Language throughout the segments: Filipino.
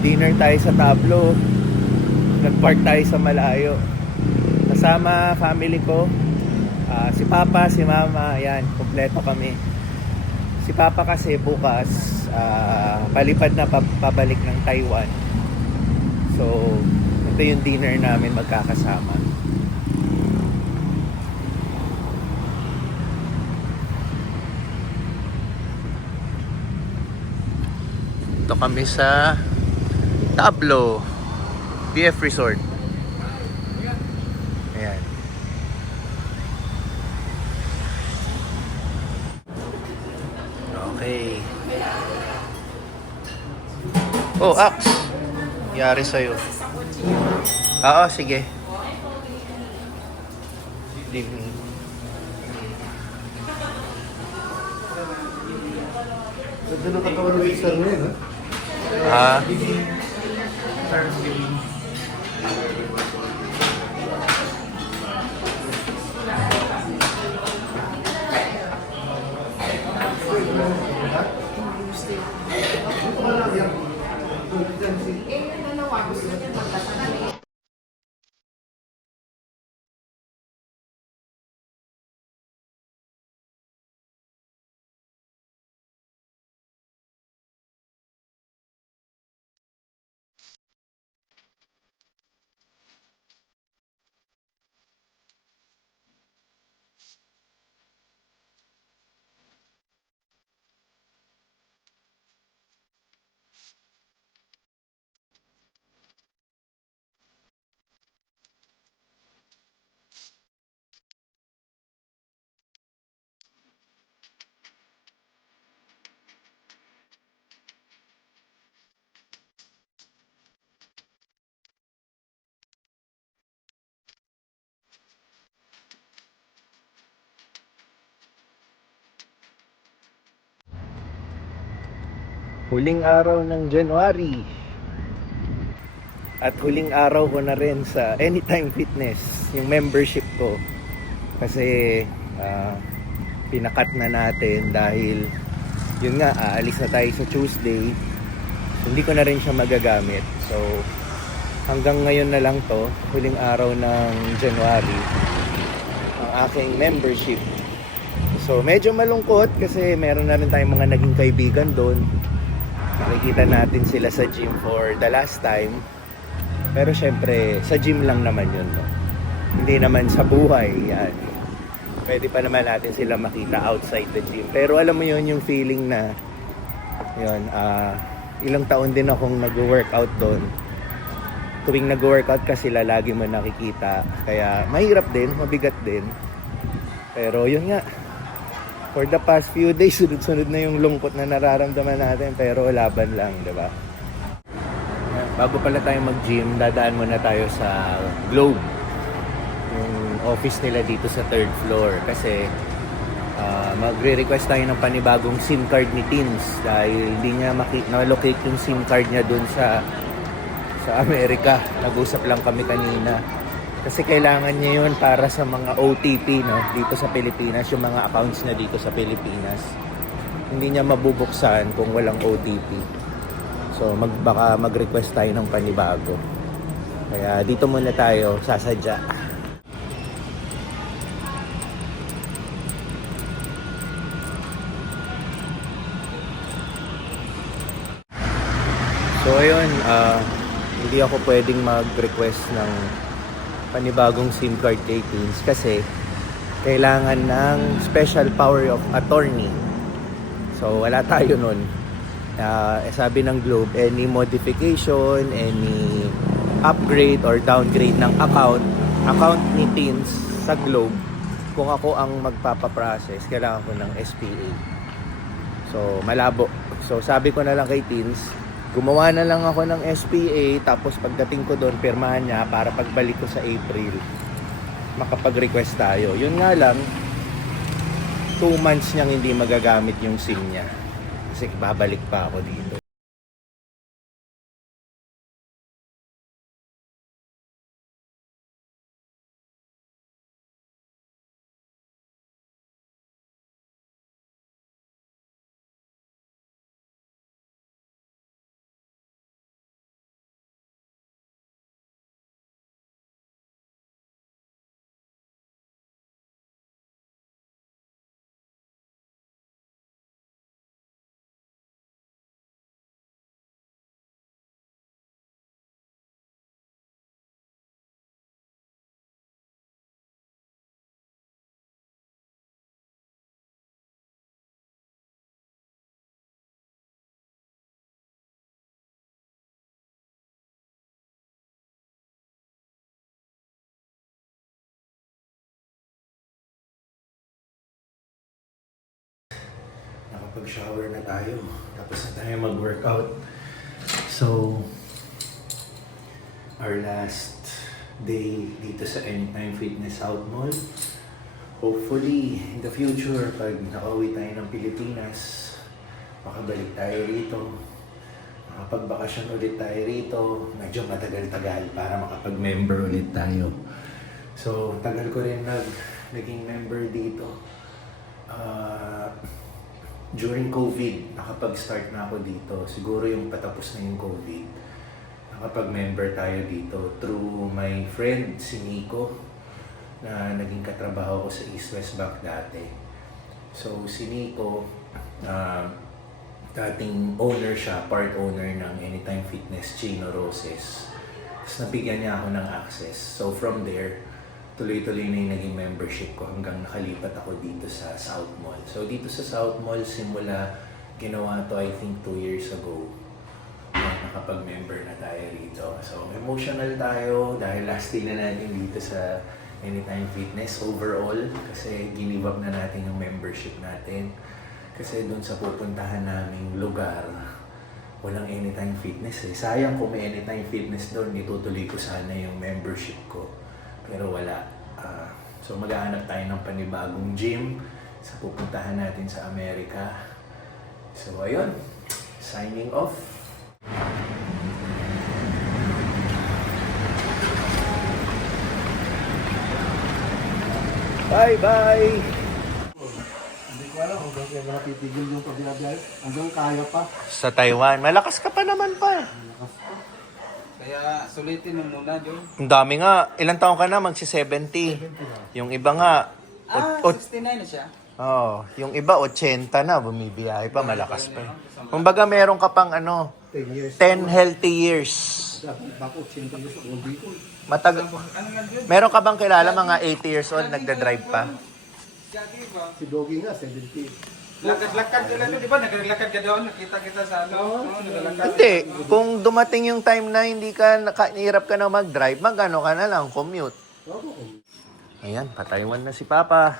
Dinner tayo sa Tablo. Nag-park tayo sa malayo. Kasama family ko. Si Papa, si Mama, ayan, kompleto kami. Si Papa kasi bukas palipad na pabalik ng Taiwan. So, ito yung dinner namin magkakasama. Ito kami sa Tablo BF Resort. Ayan. Okay. Oh, Ax. Yari sa'yo. Oo, sige. Evening. Ganda ng katawan ng Easter ngayon, ha? Ah, huling araw ng January. At huling araw ko na rin sa Anytime Fitness, yung membership ko. Kasi pinakat na natin dahil yun nga, aalis na tayo sa Tuesday. Hindi ko na rin siya magagamit. So, hanggang ngayon na lang to, huling araw ng January, ang aking membership. So, medyo malungkot kasi meron na rin tayong mga naging kaibigan doon. Nakikita natin sila sa gym for the last time. Pero syempre, sa gym lang naman yun, no? Hindi naman sa buhay, yan. Pwede pa naman natin sila makita outside the gym. Pero alam mo yun, yung feeling na, yun, ilang taon din akong nag-workout doon. Tuwing nag-workout ka sila, lagi mo nakikita. Kaya mahirap din, mabigat din. Pero yun nga, for the past few days, sunod-sunod na yung lungkot na nararamdaman natin. Pero laban lang, diba? Bago pala tayo mag-gym, dadaan muna tayo sa Globe, yung office nila dito sa 3rd floor. Kasi magre-request tayo ng panibagong SIM card ni Teens dahil hindi niya na-locate yung SIM card niya dun sa Amerika. Nag-usap lang kami kanina. Kasi kailangan niya yun para sa mga OTP, no? Dito sa Pilipinas, yung mga accounts niya dito sa Pilipinas. Hindi niya mabubuksan kung walang OTP. So baka mag-request tayo ng panibago. Kaya dito muna tayo sasadya. So ayun, hindi ako pwedeng mag-request ng panibagong SIM card kay Teens kasi kailangan ng special power of attorney. So wala tayo nun. Sabi ng Globe, any modification, any upgrade or downgrade ng account ni Teens sa Globe, kung ako ang magpapaprocess, kailangan ko ng SPA. So malabo. So sabi ko na lang kay Teens, gumawa na lang ako ng SPA, tapos pagdating ko doon, pirmahan niya para pagbalik ko sa April, makapag-request tayo. Yun nga lang, 2 months niyang hindi magagamit yung SIM niya. Kasi babalik pa ako dito. nakapag-shower na tayo. Tapos na tayo mag-workout. So, our last day dito sa Anytime Fitness South Mall. Hopefully, in the future, pag nakauwi tayo ng Pilipinas, makabalik tayo rito. Makapagbakasyon ulit tayo rito. Medyo matagal-tagal para makapag-member ulit tayo. So, tagal ko rin naging member dito. During COVID, nakapag-start na ako dito. Siguro yung patapos na yung COVID. Nakapag-member tayo dito through my friend, si Nico, na naging katrabaho ko sa East West Bank dati. So, si Nico, dating owner siya, part owner ng Anytime Fitness, Chino Roses. Tapos nabigyan niya ako ng access. So, from there, tuloy-tuloy na yung naging membership ko hanggang nakalipat ako dito sa South Mall. So dito sa South Mall, simula ginawa to I think 2 years ago. Nakapag-member na tayo rito. So emotional tayo dahil last day na natin dito sa Anytime Fitness overall kasi give up na natin yung membership natin. Kasi dun sa pupuntahan naming lugar, walang Anytime Fitness eh. Sayang kung may Anytime Fitness doon, itutuloy ko sana yung membership ko. Pero wala. So maghahanap tayo ng panibagong gym sa pupuntahan natin sa Amerika. So ayun, signing off. Bye-bye! Hindi ko alam kung bakit na titigil yung pagbiyabiyahe. Hanggang kaya pa. Sa Taiwan, malakas ka pa naman pa. Lakas pa. Kaya sulitin mo muna, John. Ang dami nga. Ilang taon ka na? Magsi-70. Yung iba nga, 69 na siya. yung iba 80 na, bumibiyahe pa, malakas pa. Kumbaga meron ka pang 10 years. 10 healthy years. Dapat bako 80 years old. Hindi ko. Matagal. Ano nga, John? Meron ka bang kilala mga 80 years old nagda-drive pa? Jackie ba? Si Doggy nga, 70. Lakad-lakad ka lang, di ba? Naglalakad ka doon, nakita kita sa ano. Naglalakad. Hindi. Kung dumating yung time na hindi ka hirap ka na mag-drive, magano ka na lang, commute. Oo. Ayan, pataywan na si Papa.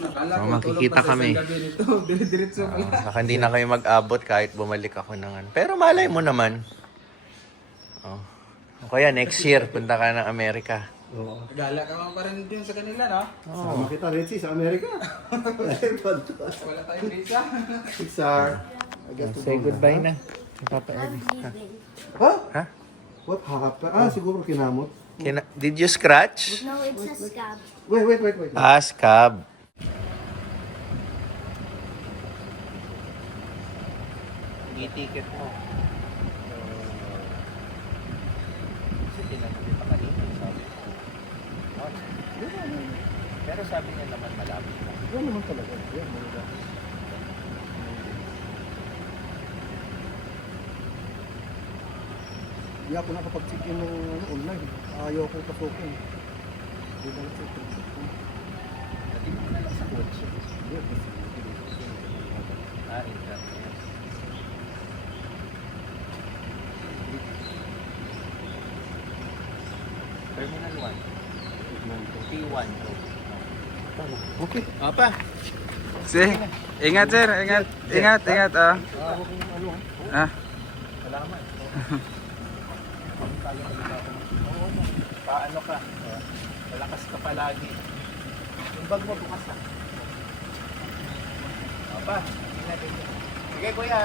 Nakala So, ko, makikita tulog pa sa kami. isang gabi nito. Dire-diretso pa lang. Baka hindi na kayo mag-abot kahit bumalik ako ng Pero malay mo naman. Oh. O kaya next year, punta ka ng Amerika. Oo. Gala ka mga pa rin din sa kanila, no? Sama kita rin sa Amerika. Wala tayong visa. Pixar. I guess to Say go goodbye ha? na. Si Papa Ernie. Ha? Ha? What happened? Siguro kinamot. Did you scratch? No, it's a scab. Wait. Scab. I-ticket mo. Kasi tinanong pa kanina, sabi ko. Pero sabi niya naman malapit na. Yan naman talaga. Yan talaga. Hindi ako nakapag-check in ng online. Ayaw ko pasukin. Hindi na check in. Pati mo na lang sa kotse. Hindi, kasi Internet. Terminal 1. T1. okay. Apa? Sige. Ingat, sir. Ingat. Ah. Ah. Salamat. Paano ka? Malakas ka palagi. Yung bag mo bukas na. Apa? Sige kuya.